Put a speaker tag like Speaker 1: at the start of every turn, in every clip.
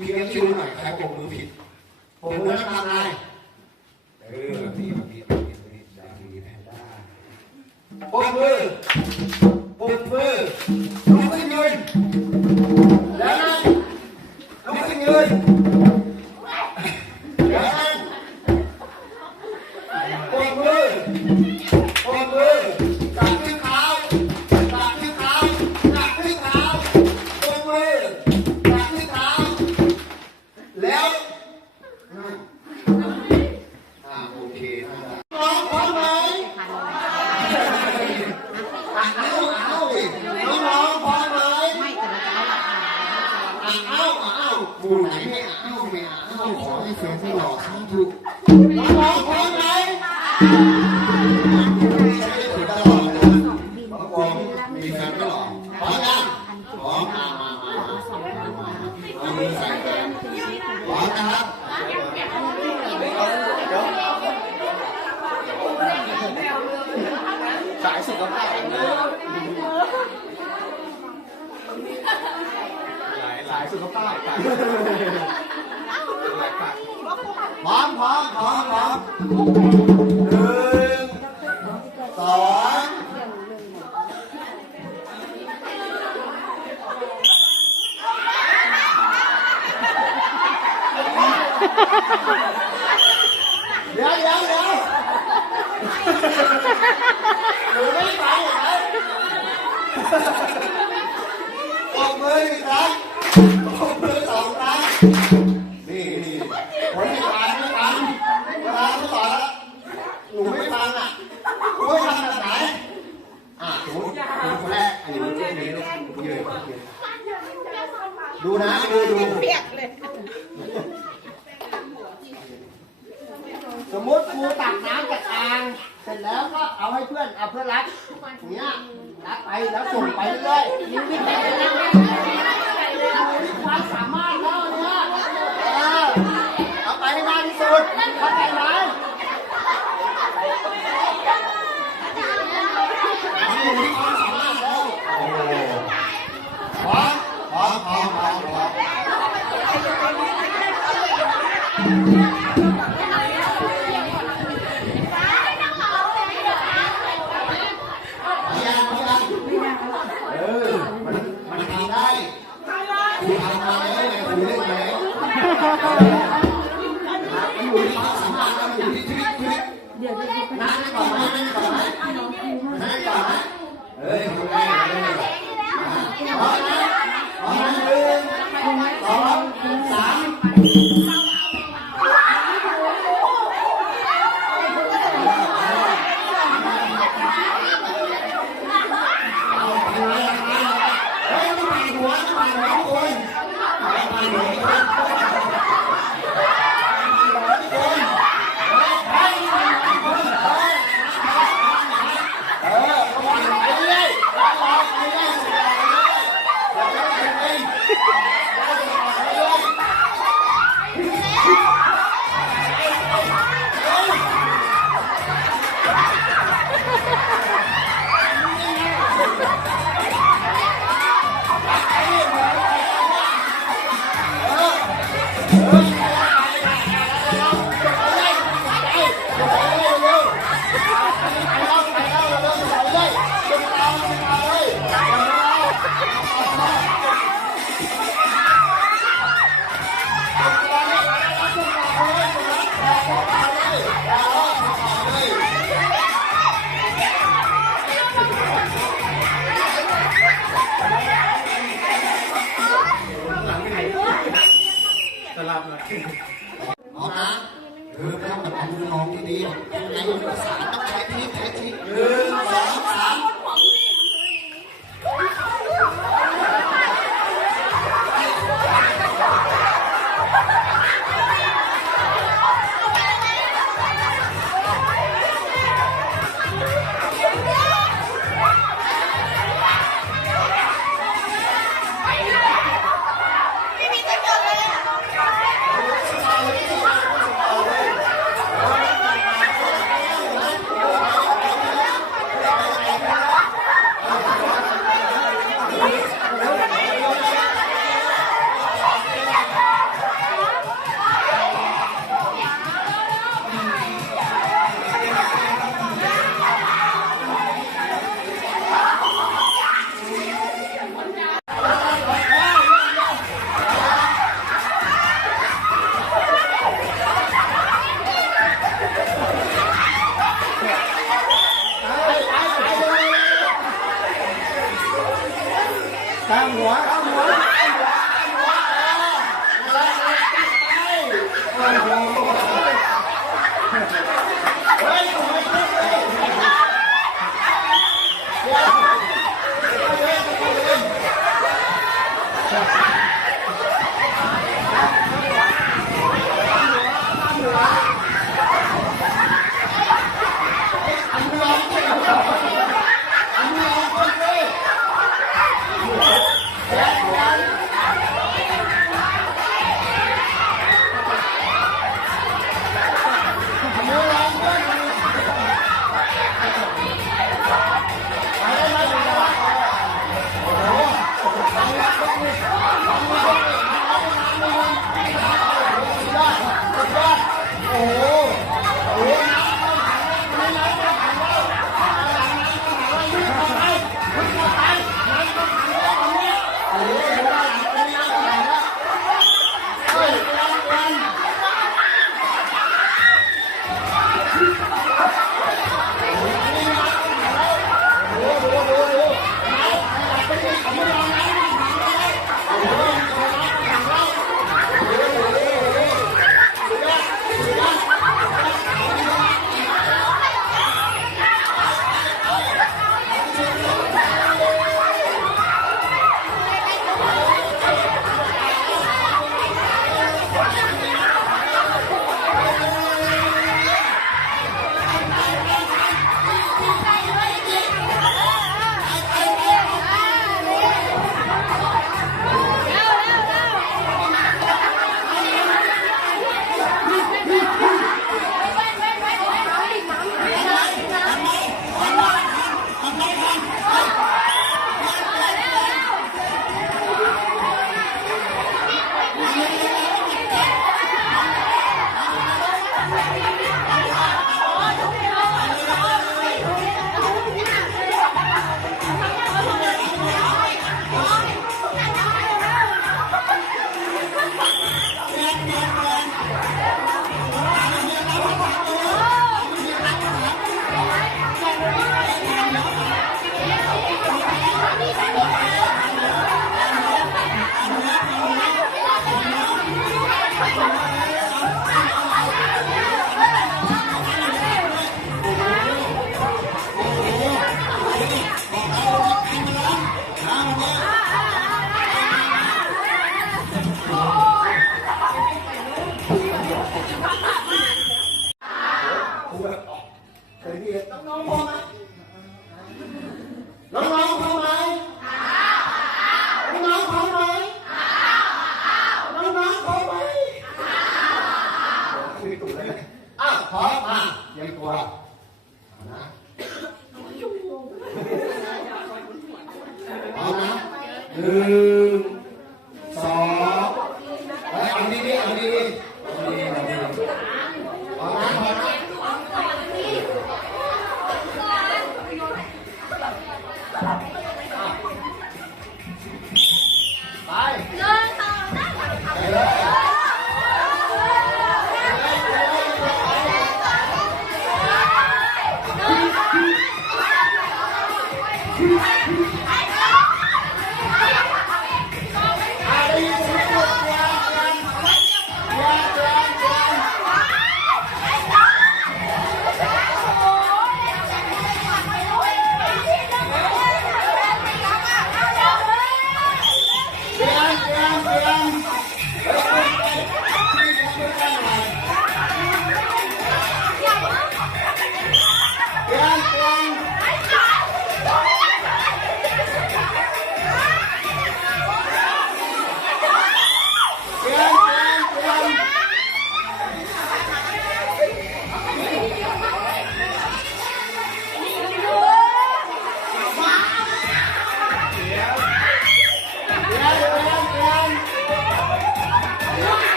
Speaker 1: พี่เลี้ยงชูหน่อยใครปมมือผิดผมมือแล้วทำอะไรเออพี่พี่พี่พี่ได้ดีได้ได้ปมมือปมมือลุกขึ้นยืนแล้วนั่งลุกขึ้นยืน ให้หล่อทั้งทุกน้องน้องพร้อมไหมใช้ถือตลอดนะเพราะกลัวมีแฟนไม่หล่อพร้อมยังพร้อมมามามาเอามือใส่กันพร้อมนะครับสายสุขภาพ
Speaker 2: หลายหลายสุขภาพกันหลายกัน
Speaker 1: พร้อมพร้อมพร้อมพร้อมหนึ่งสองเดี๋ยวเดี๋ยวเดี๋ยว สมมติครูตักน้ำจากอ่างเสร็จแล้วก็เอาให้เพื่อนเอาเพื่อนรักอย่างเงี้ยรักไปแล้วส่งไปเรื่อยๆยิ่งไปเรื่อยๆมีความสามารถแล้วเนี่ยเออเอาไปให้มากที่สุดเข้าใจไหมพร้อมพร้อมพร้อมพร้อม ส ลั
Speaker 2: บหน่อย
Speaker 1: เอานะเออไม่ต้องแบบเอามือลองดีๆยังไงภาษาต้องใช้ทีใช้ทีหนึ่งสองสาม 来我玩儿啊我玩 เยอคยพี่น้องๆมอไหมน้องๆพอ 来，来。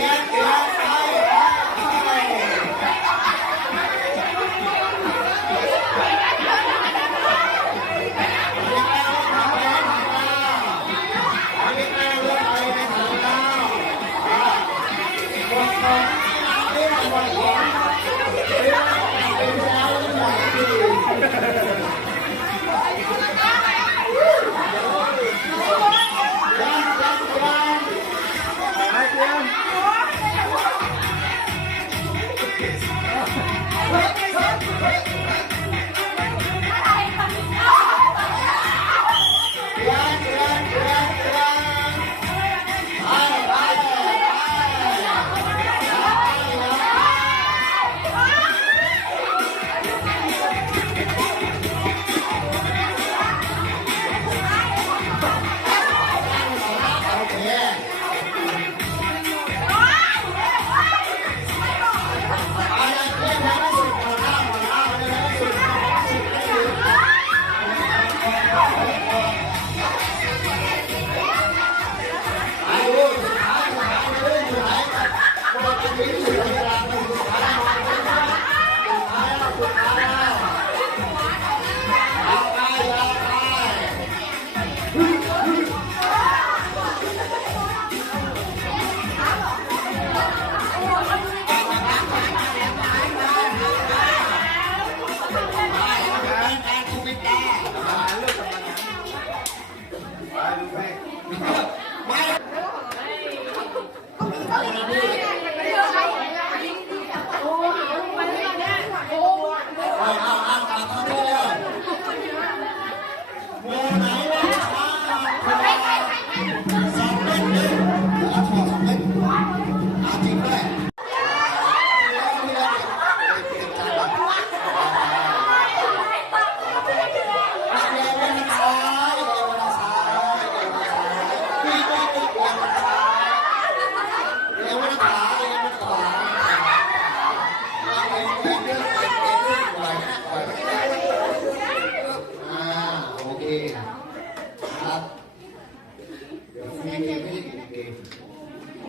Speaker 1: yeah, yeah.